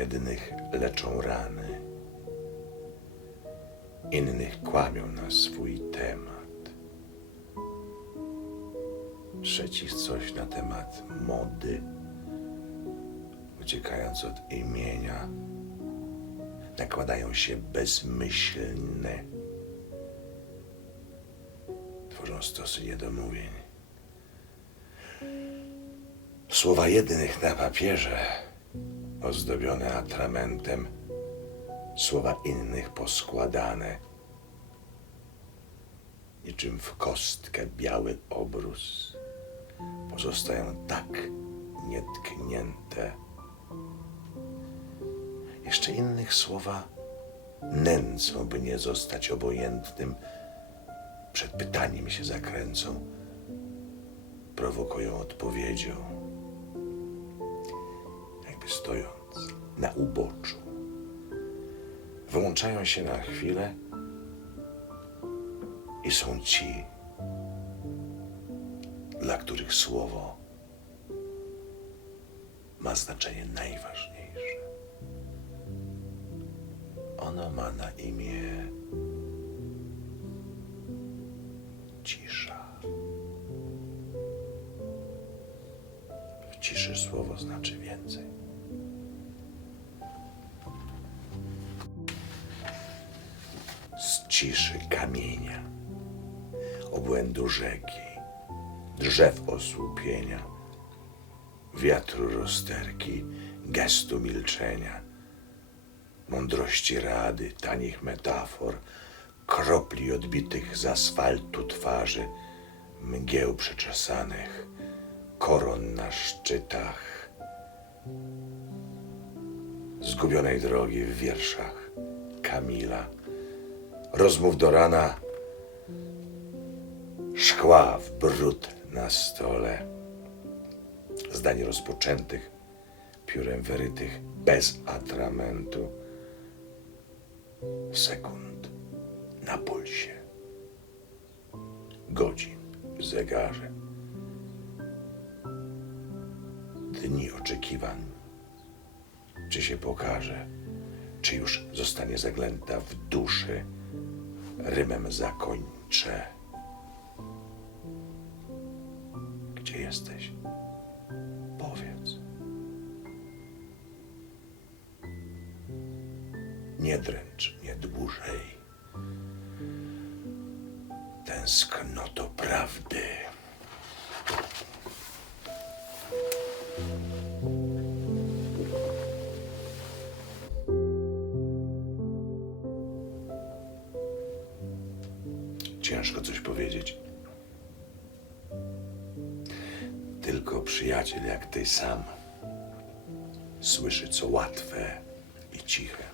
Jednych leczą rany, innych kłamią na swój temat. Trzecich coś na temat mody, uciekając od imienia, nakładają się bezmyślne, tworzą stosy niedomówień. Słowa jednych na papierze, ozdobione atramentem, słowa innych poskładane, niczym w kostkę biały obrus, pozostają tak nietknięte. Jeszcze innych słowa nęcą, by nie zostać obojętnym, przed pytaniem się zakręcą, prowokują odpowiedzią stojąc na uboczu. Wyłączają się na chwilę i są ci, dla których słowo ma znaczenie najważniejsze. Ono ma na imię cisza. W ciszy słowo znaczy więcej. Ciszy kamienia, obłędu rzeki, drzew osłupienia, wiatru rozterki, gestu milczenia, mądrości rady, tanich metafor, kropli odbitych z asfaltu twarzy, mgieł przeczesanych, koron na szczytach, zgubionej drogi w wierszach Kamila rozmów do rana, szkła w brud na stole, zdań rozpoczętych, piórem wyrytych bez atramentu, sekund na pulsie, godzin w zegarze, dni oczekiwań, czy się pokaże, czy już zostanie zaglęta w duszy, rymem zakończę. Gdzie jesteś? Powiedz. Nie dręcz mnie dłużej. Tęsknoto prawdy. Sam słyszy, co łatwe i ciche.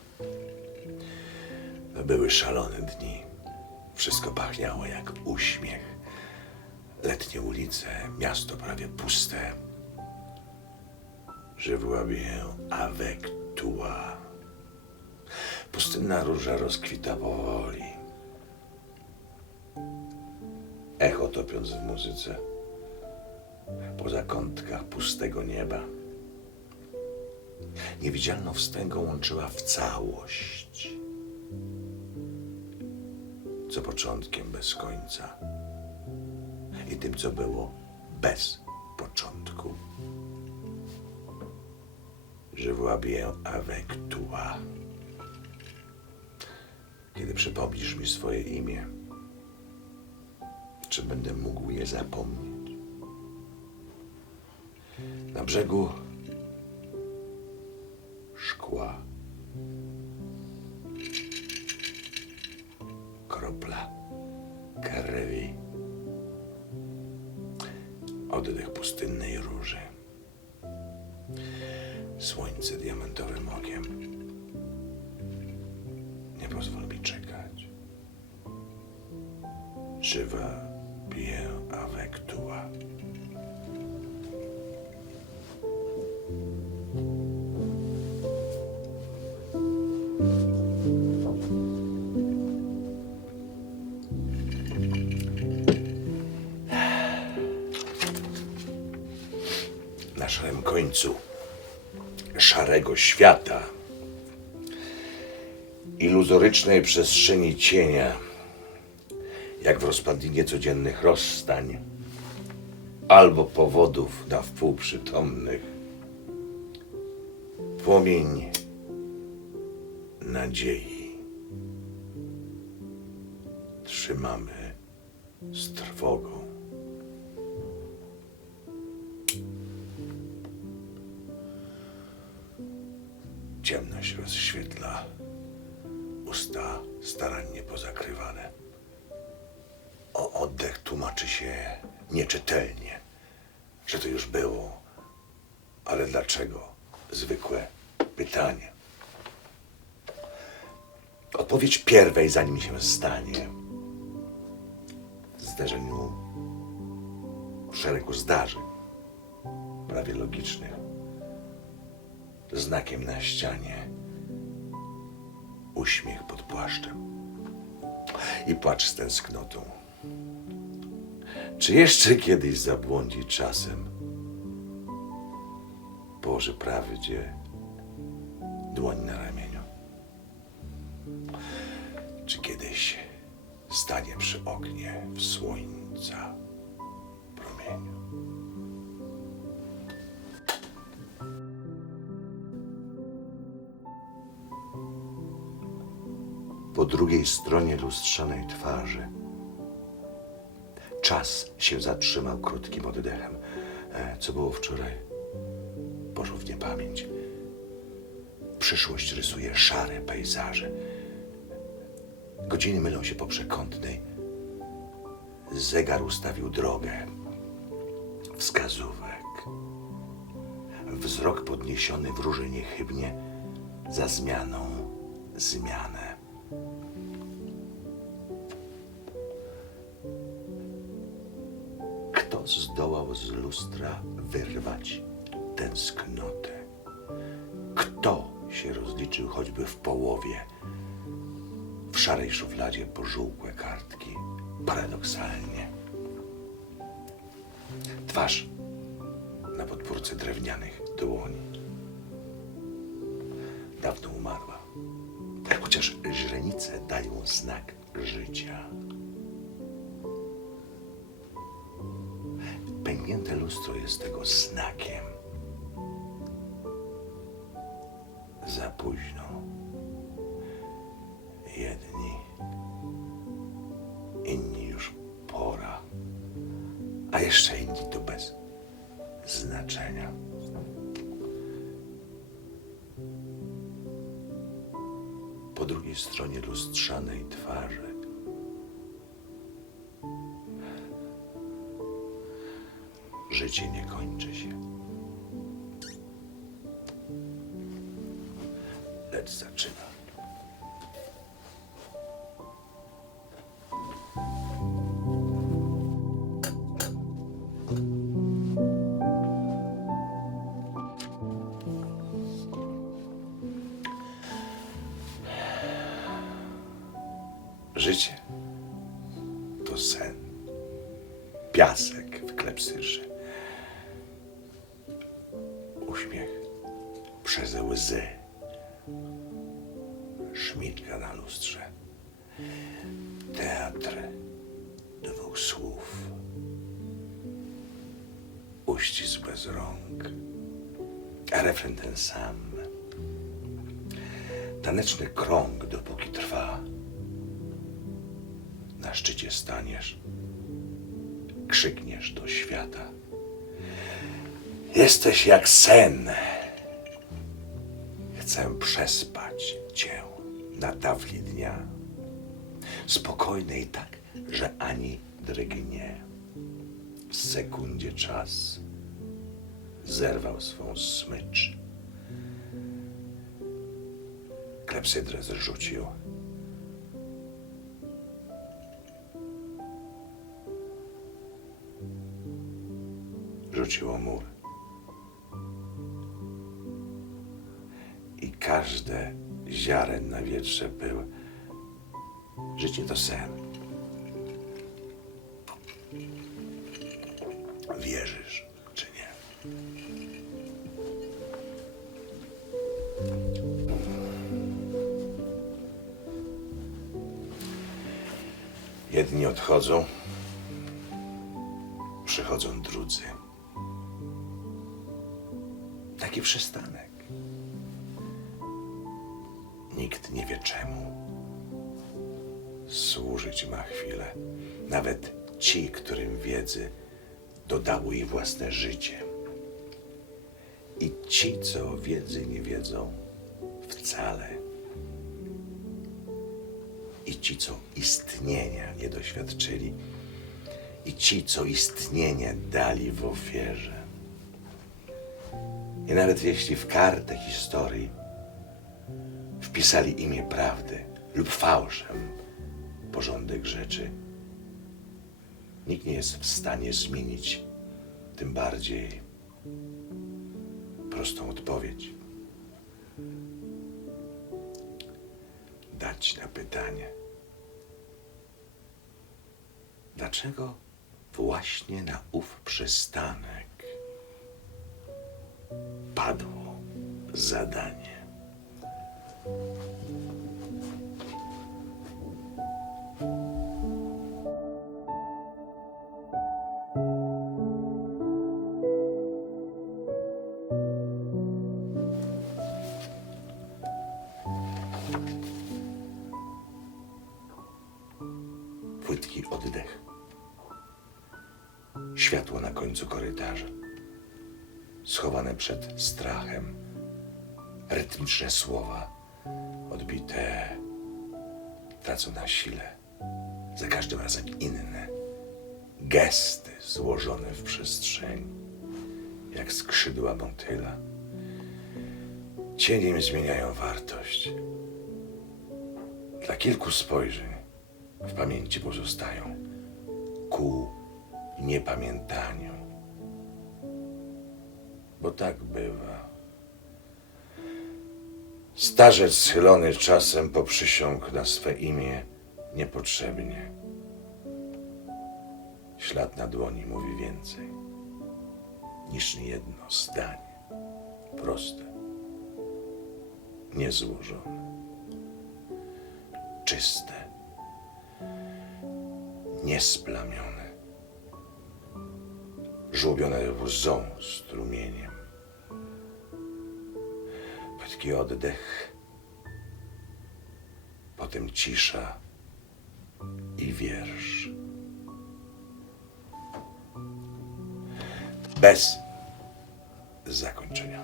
To były szalone dni. Wszystko pachniało jak uśmiech. Letnie ulice, miasto prawie puste. Je vois bien. Pustynna róża rozkwita powoli echo topiąc w muzyce, po zakątkach pustego nieba. Niewidzialną wstęgą łączyła w całość, co początkiem bez końca i tym, co było bez początku. Je vois bien avec toi. Kiedy przypomnisz mi swoje imię, czy będę mógł je zapomnieć? Na brzegu szkła. Kropla krwi. Oddech pustynnej róży. Słońce diamentowym okiem. Nie pozwól mi czekać. Je veux bien avec toi. Końcu szarego świata, iluzorycznej przestrzeni cienia, jak w rozpadlinie codziennych rozstań albo powodów na wpół przytomnych, płomień nadziei trzymamy z trwogą. Ciemność rozświetla, usta starannie pozakrywane. O oddech tłumaczy się nieczytelnie, że to już było. Ale dlaczego? Zwykłe pytanie. Odpowiedź pierwej, zanim się stanie. W zdarzeniu szeregu zdarzeń, prawie logicznych, znakiem na ścianie, uśmiech pod płaszczem i płacz z tęsknotą. Czy jeszcze kiedyś zabłądzi czasem? Położy prawdzie dłoń na ramieniu. Czy kiedyś stanie przy oknie w słońca promieniu? Po drugiej stronie lustrzanej twarzy czas się zatrzymał krótkim oddechem. E, Co było wczoraj? Poszło w niepamięć. Przyszłość rysuje szare pejzaże. Godziny mylą się po przekątnej. Zegar ustawił drogę. Wskazówek. Wzrok podniesiony wróży niechybnie za zmianą zmianę. Zdołał z lustra wyrwać tęsknotę? Kto się rozliczył choćby w połowie? W szarej szufladzie pożółkłe kartki, paradoksalnie. Twarz na podpórce drewnianych dłoni. Dawno umarła. Chociaż źrenice dają znak życia. Pęknięte lustro jest tego znakiem. Za późno. Kończy się. Lecz zaczyna. Słów. Uścisk bez rąk. A refren ten sam. Taneczny krąg, dopóki trwa. Na szczycie staniesz, krzykniesz do świata. Jesteś jak sen. Chcę przespać cię na tafli dnia. Spokojnej tak, że ani drgnie. W sekundzie czas zerwał swą smycz. Klepsydrę zrzucił. Rzuciło mur. I każde ziaren na wietrze był. Życie to sen. odchodzą, przychodzą drudzy. Taki przystanek. Nikt nie wie czemu. Służyć ma chwilę. Nawet ci, którym wiedzy dodało jej własne życie. I ci, co wiedzy nie wiedzą wcale. Ci, co istnienia nie doświadczyli. I ci, co istnienie dali w ofierze. I nawet jeśli w kartę historii wpisali imię prawdy lub fałszem porządek rzeczy, nikt nie jest w stanie zmienić tym bardziej prostą odpowiedź. Dać na pytanie, dlaczego właśnie na ów przystanek padło zadanie. Płytki oddech. Światło na końcu korytarza. Schowane przed strachem. Rytmiczne słowa, odbite, tracą na sile. Za każdym razem inne. Gesty złożone w przestrzeni, jak skrzydła motyla. Cieniem zmieniają wartość. Dla kilku spojrzeń w pamięci pozostają ku niepamiętaniu. Bo tak bywa. Starzec schylony czasem poprzysiąg na swe imię niepotrzebnie. Ślad na dłoni mówi więcej niż jedno zdanie. Proste, niezłożone, czyste, niesplamione, żłobione łzą strumieniem. Płytki oddech, potem cisza i wiersz. Bez zakończenia.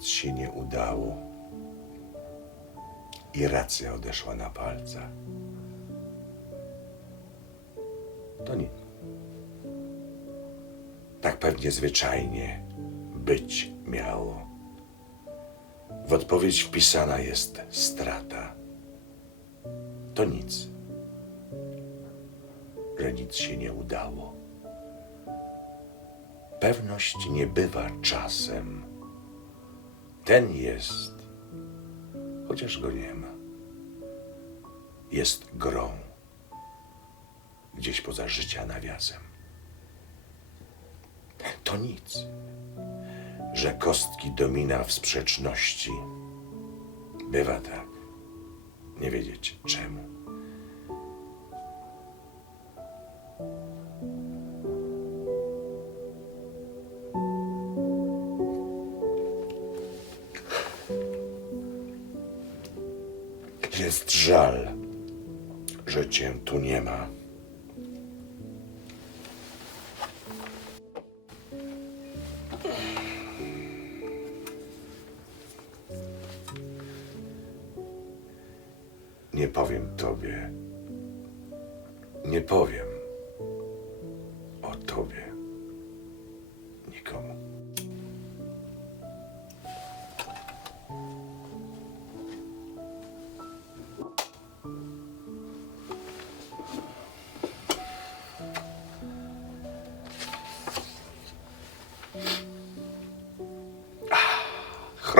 Nic się nie udało i racja odeszła na palcach. To nic. Tak pewnie zwyczajnie być miało. W odpowiedź wpisana jest strata. To nic, że nic się nie udało. Pewność nie bywa czasem. Ten jest, chociaż go nie ma. Jest grą, gdzieś poza życia nawiasem. To nic, że kostki domina w sprzeczności. Bywa tak, nie wiedzieć czemu. Jest żal, że cię tu nie ma.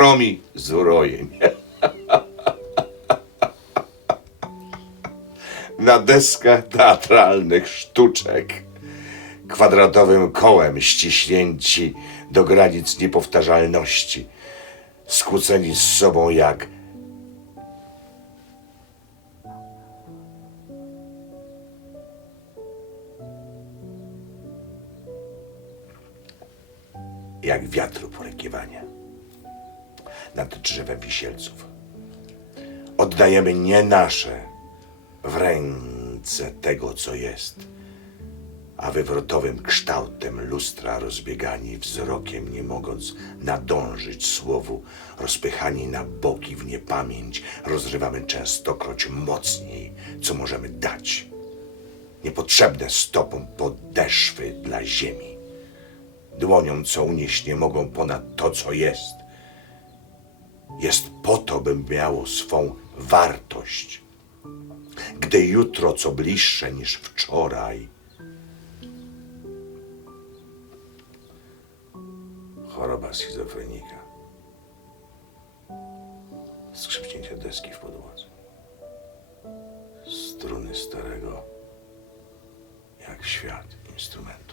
Chromi z urojem. na deskach teatralnych sztuczek. Kwadratowym kołem ściśnięci do granic niepowtarzalności, skłóceni z sobą jak jak wiatru porykiwania nad drzewem wisielców. Oddajemy nie nasze w ręce tego, co jest, a wywrotowym kształtem lustra rozbiegani wzrokiem, nie mogąc nadążyć słowu, rozpychani na boki w niepamięć, rozrywamy częstokroć mocniej, co możemy dać. Niepotrzebne stopom podeszwy dla ziemi dłonią, co unieść nie mogą ponad to, co jest. Jest po to, by miało swą wartość. Gdy jutro co bliższe niż wczoraj. Choroba schizofrenika. Skrzypnięcie deski w podłodze. Struny starego, jak świat instrumentu.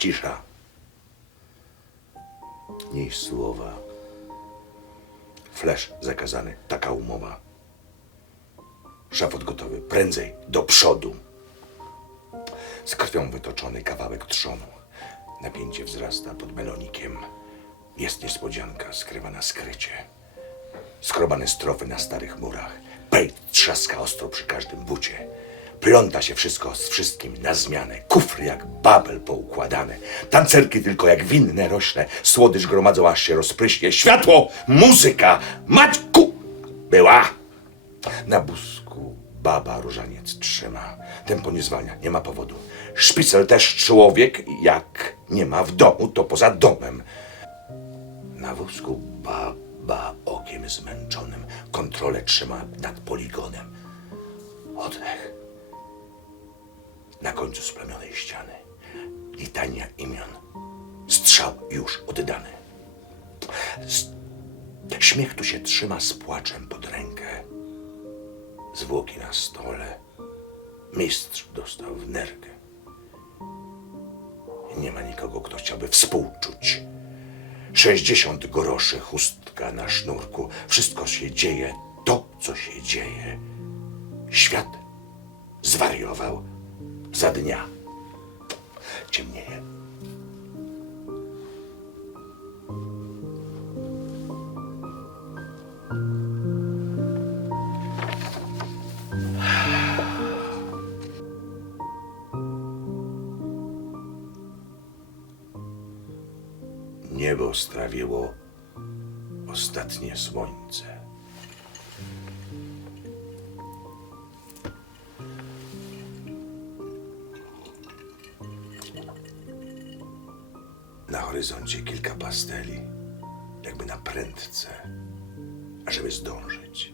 Cisza. Nie słowa. Flash zakazany. Taka umowa. Szafot gotowy. Prędzej. Do przodu. Z krwią wytoczony kawałek trzonu. Napięcie wzrasta pod melonikiem. Jest niespodzianka skrywa na skrycie. Skrobane strofy na starych murach. Pejt trzaska ostro przy każdym bucie. Pląta się wszystko z wszystkim na zmianę. Kufry jak babel poukładane. Tancerki tylko jak winne rośle. Słodycz gromadzą aż się rozpryśnie. Światło! Muzyka! Maćku! Była! Na busku baba różaniec trzyma. Tempo nie zwalnia, nie ma powodu. Szpicel też człowiek, jak nie ma w domu, to poza domem. Na wózku baba okiem zmęczonym kontrolę trzyma nad poligonem. Oddech. Na końcu splamionej ściany litania imion. Strzał już oddany. Śmiech tu się trzyma z płaczem pod rękę. Zwłoki na stole. Mistrz dostał w nerkę. Nie ma nikogo, kto chciałby współczuć. Sześćdziesiąt groszy chustka na sznurku. Wszystko się dzieje, to co się dzieje. Świat zwariował za dnia. Ciemnieje. Niebo strawiło ostatnie słońce. Horyzoncie kilka pasteli, jakby na prędce, ażeby zdążyć.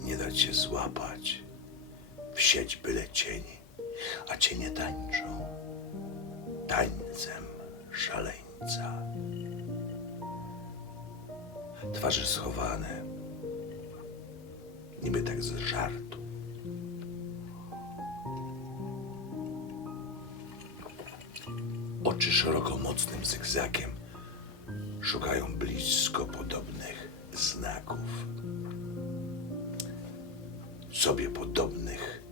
Nie dać się złapać w sieć byle cieni, a cienie tańczą tańcem szaleńca. Twarze schowane, niby tak z żartu. Oczy szeroko mocnym zygzakiem szukają blisko podobnych znaków. Sobie podobnych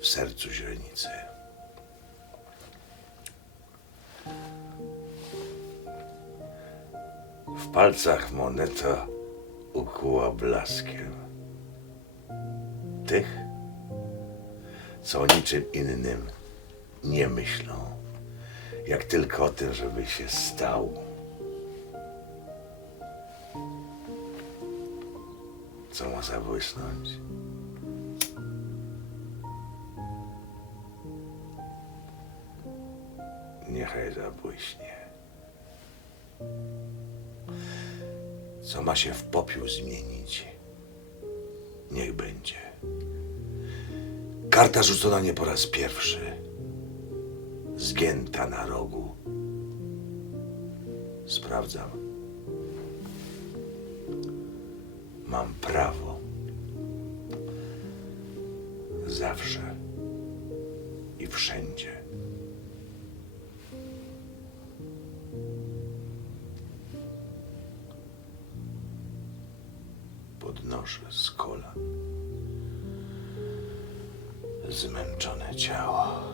w sercu źrenicy. W palcach moneta ukuła blaskiem. Tych, co o niczym innym nie myślą, jak tylko o tym, żeby się stał. Co ma zabłysnąć? Niechaj zabłyśnie. Co ma się w popiół zmienić? Niech będzie. Karta rzucona nie po raz pierwszy. Zgięta na rogu. Sprawdzam. Mam prawo. Zawsze i wszędzie. Podnoszę z kolan zmęczone ciało.